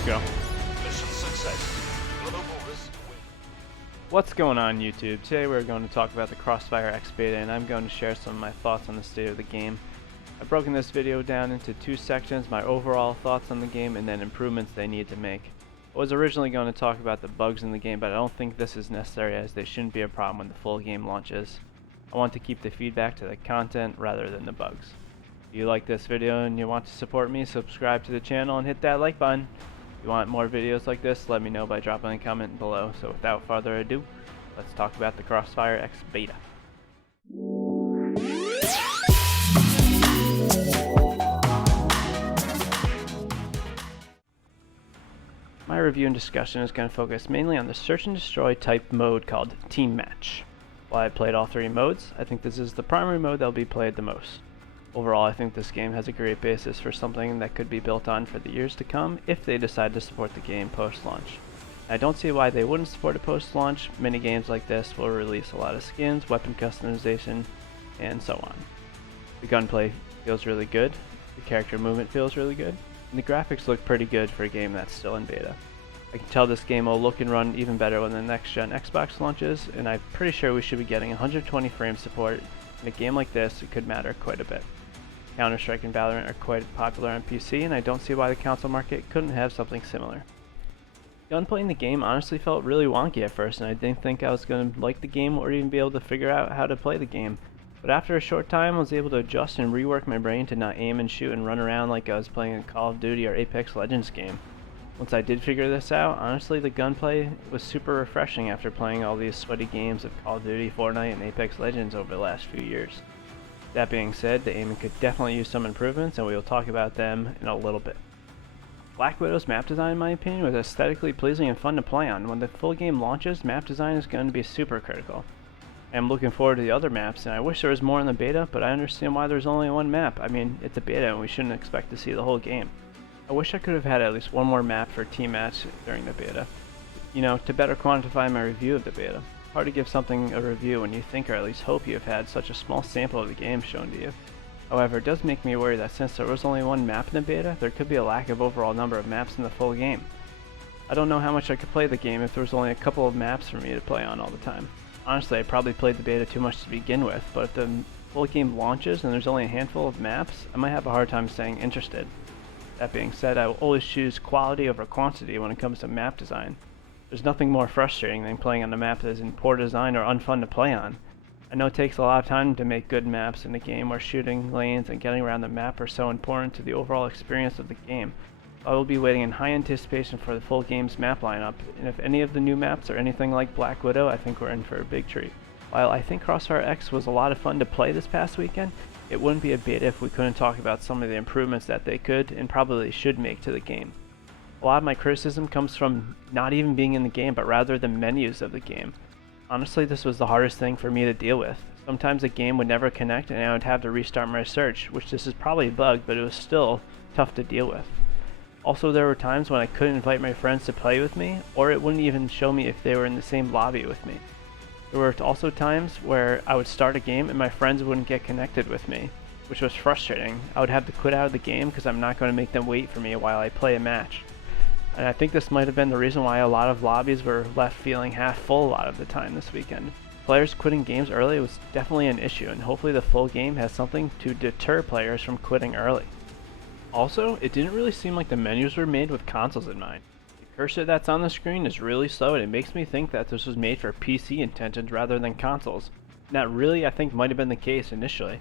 Let's go. Mission success. Global risk win. What's going on YouTube? Today we're going to talk about the CrossfireX beta, and I'm going to share some of my thoughts on the state of the game. I've broken this video down into two sections, my overall thoughts on the game and then improvements they need to make. I was originally going to talk about the bugs in the game, but I don't think this is necessary as they shouldn't be a problem when the full game launches. I want to keep the feedback to the content rather than the bugs. If you like this video and you want to support me, subscribe to the channel and hit that like button. If you want more videos like this, let me know by dropping a comment below. So without further ado, let's talk about the CrossfireX beta. My review and discussion is going to focus mainly on the search and destroy type mode called Team Match. While I played all three modes, I think this is the primary mode that will be played the most. Overall, I think this game has a great basis for something that could be built on for the years to come if they decide to support the game post-launch. I don't see why they wouldn't support it post-launch. Many games like this will release a lot of skins, weapon customization, and so on. The gunplay feels really good, the character movement feels really good, and the graphics look pretty good for a game that's still in beta. I can tell this game will look and run even better when the next gen Xbox launches, and I'm pretty sure we should be getting 120 frame support. In a game like this, it could matter quite a bit. Counter-strike and Valorant are quite popular on PC, and I don't see why the console market couldn't have something similar. Gunplay in the game honestly felt really wonky at first, and I didn't think I was going to like the game or even be able to figure out how to play the game. But after a short time, I was able to adjust and rework my brain to not aim and shoot and run around like I was playing a Call of Duty or Apex Legends game. Once I did figure this out, honestly the gunplay was super refreshing after playing all these sweaty games of Call of Duty, Fortnite, and Apex Legends over the last few years. That being said, the aiming could definitely use some improvements, and we will talk about them in a little bit. Black Widow's map design, in my opinion, was aesthetically pleasing and fun to play on. When the full game launches, map design is going to be super critical. I am looking forward to the other maps, and I wish there was more in the beta, but I understand why there's only one map. I mean, it's a beta and we shouldn't expect to see the whole game. I wish I could have had at least one more map for Team Match during the beta, to better quantify my review of the beta. Hard to give something a review when you think or at least hope you have had such a small sample of the game shown to you. However, it does make me worry that since there was only one map in the beta, there could be a lack of overall number of maps in the full game. I don't know how much I could play the game if there was only a couple of maps for me to play on all the time. Honestly, I probably played the beta too much to begin with, but if the full game launches and there's only a handful of maps, I might have a hard time staying interested. That being said, I will always choose quality over quantity when it comes to map design. There's nothing more frustrating than playing on a map that is in poor design or unfun to play on. I know it takes a lot of time to make good maps in a game where shooting lanes and getting around the map are so important to the overall experience of the game. I will be waiting in high anticipation for the full game's map lineup, and if any of the new maps are anything like Black Widow, I think we're in for a big treat. While I think CrossfireX was a lot of fun to play this past weekend, it wouldn't be a beta if we couldn't talk about some of the improvements that they could and probably should make to the game. A lot of my criticism comes from not even being in the game, but rather the menus of the game. Honestly, this was the hardest thing for me to deal with. Sometimes the game would never connect and I would have to restart my search, which this is probably a bug, but it was still tough to deal with. Also, there were times when I couldn't invite my friends to play with me, or it wouldn't even show me if they were in the same lobby with me. There were also times where I would start a game and my friends wouldn't get connected with me, which was frustrating. I would have to quit out of the game because I'm not going to make them wait for me while I play a match. And I think this might have been the reason why a lot of lobbies were left feeling half full a lot of the time this weekend. Players quitting games early was definitely an issue, and hopefully the full game has something to deter players from quitting early. Also, it didn't really seem like the menus were made with consoles in mind. The cursor that's on the screen is really slow, and it makes me think that this was made for PC intentions rather than consoles. And that really, I think, might have been the case initially.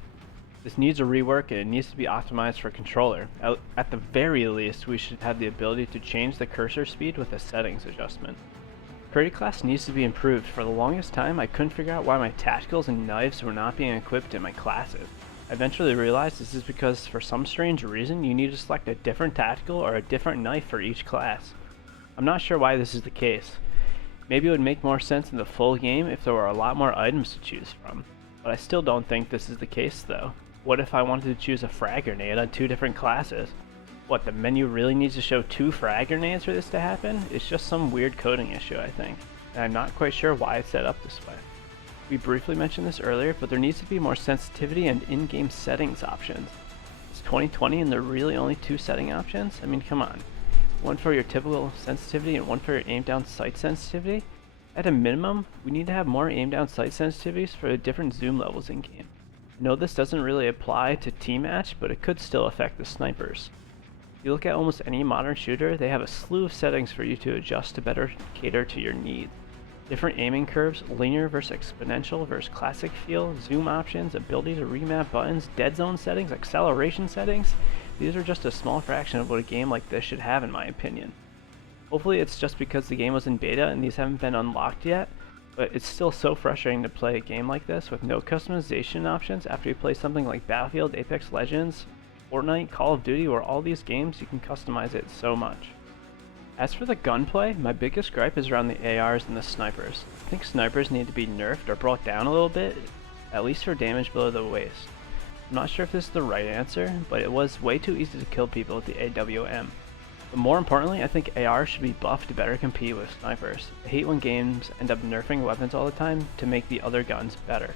This needs a rework and it needs to be optimized for controller. At the very least, we should have the ability to change the cursor speed with a settings adjustment. Party class needs to be improved. For the longest time, I couldn't figure out why my tacticals and knives were not being equipped in my classes. I eventually realized this is because for some strange reason, you need to select a different tactical or a different knife for each class. I'm not sure why this is the case. Maybe it would make more sense in the full game if there were a lot more items to choose from. But I still don't think this is the case though. What if I wanted to choose a frag grenade on two different classes? What, the menu really needs to show two frag grenades for this to happen? It's just some weird coding issue, I think. And I'm not quite sure why it's set up this way. We briefly mentioned this earlier, but there needs to be more sensitivity and in-game settings options. It's 2020 and there are really only two setting options? I mean, come on. one for your typical sensitivity and one for your aim down sight sensitivity. At a minimum, we need to have more aim down sight sensitivities for the different zoom levels in game. I know this doesn't really apply to team match, but it could still affect the snipers. If you look at almost any modern shooter, they have a slew of settings for you to adjust to better cater to your needs. Different aiming curves, linear versus exponential versus classic feel, zoom options, ability to remap buttons, dead zone settings, acceleration settings. These are just a small fraction of what a game like this should have in my opinion. Hopefully it's just because the game was in beta and these haven't been unlocked yet, but it's still so frustrating to play a game like this with no customization options after you play something like Battlefield, Apex Legends, Fortnite, Call of Duty, where all these games you can customize it so much. As for the gunplay, my biggest gripe is around the ARs and the snipers. I think snipers need to be nerfed or brought down a little bit, at least for damage below the waist. I'm not sure if this is the right answer, but it was way too easy to kill people with the AWM. But more importantly, I think ARs should be buffed to better compete with snipers. I hate when games end up nerfing weapons all the time to make the other guns better.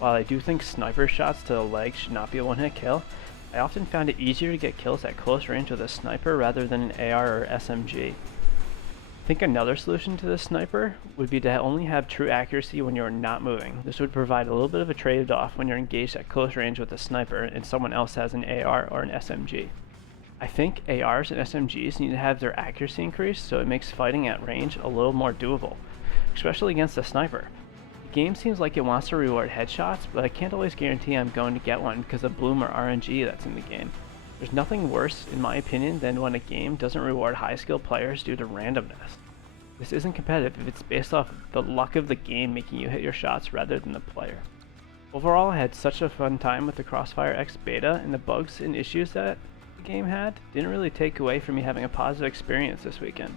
While I do think sniper shots to the leg should not be a one-hit kill, I often found it easier to get kills at close range with a sniper rather than an AR or SMG. I think another solution to the sniper would be to only have true accuracy when you are not moving. This would provide a little bit of a trade-off when you're engaged at close range with a sniper and someone else has an AR or an SMG. I think ARs and SMGs need to have their accuracy increased so it makes fighting at range a little more doable, especially against a sniper. The game seems like it wants to reward headshots, but I can't always guarantee I'm going to get one because of bloom or RNG that's in the game. There's nothing worse, in my opinion, than when a game doesn't reward high-skill players due to randomness. This isn't competitive if it's based off the luck of the game making you hit your shots rather than the player. Overall, I had such a fun time with the CrossfireX beta, and the bugs and issues that the game had didn't really take away from me having a positive experience this weekend.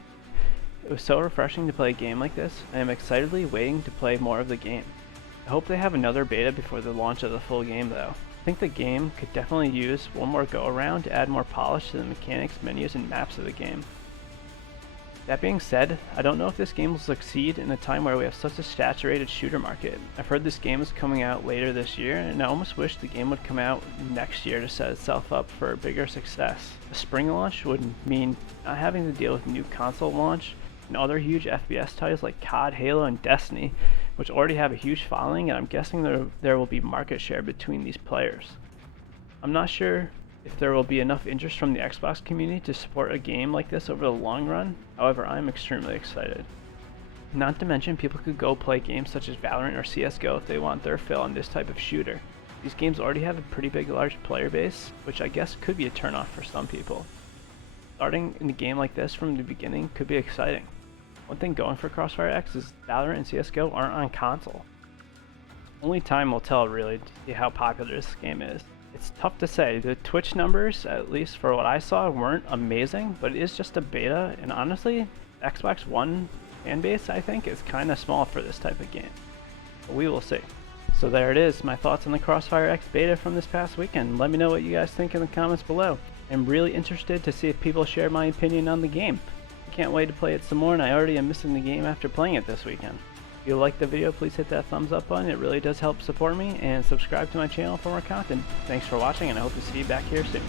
It was so refreshing to play a game like this, and I'm excitedly waiting to play more of the game. I hope they have another beta before the launch of the full game though. I think the game could definitely use one more go around to add more polish to the mechanics, menus, and maps of the game. That being said, I don't know if this game will succeed in a time where we have such a saturated shooter market. I've heard this game is coming out later this year, and I almost wish the game would come out next year to set itself up for a bigger success. A spring launch would mean not having to deal with new console launch and other huge FPS titles like COD, Halo, and Destiny, which already have a huge following, and I'm guessing there will be market share between these players. I'm not sure if there will be enough interest from the Xbox community to support a game like this over the long run. However, I'm extremely excited. Not to mention, people could go play games such as Valorant or CSGO if they want their fill on this type of shooter. These games already have a pretty big large player base, which I guess could be a turnoff for some people. Starting in a game like this from the beginning could be exciting. One thing going for CrossfireX is Valorant and CSGO aren't on console. Only time will tell really to see how popular this game is. It's tough to say. The Twitch numbers, at least for what I saw, weren't amazing, but it is just a beta, and honestly, Xbox One fanbase, I think, is kind of small for this type of game. But we will see. So there it is, my thoughts on the CrossfireX beta from this past weekend. Let me know what you guys think in the comments below. I'm really interested to see if people share my opinion on the game. I can't wait to play it some more, and I already am missing the game after playing it this weekend. If you liked the video, please hit that thumbs up button. It really does help support me, and subscribe to my channel for more content. Thanks for watching, and I hope to see you back here soon.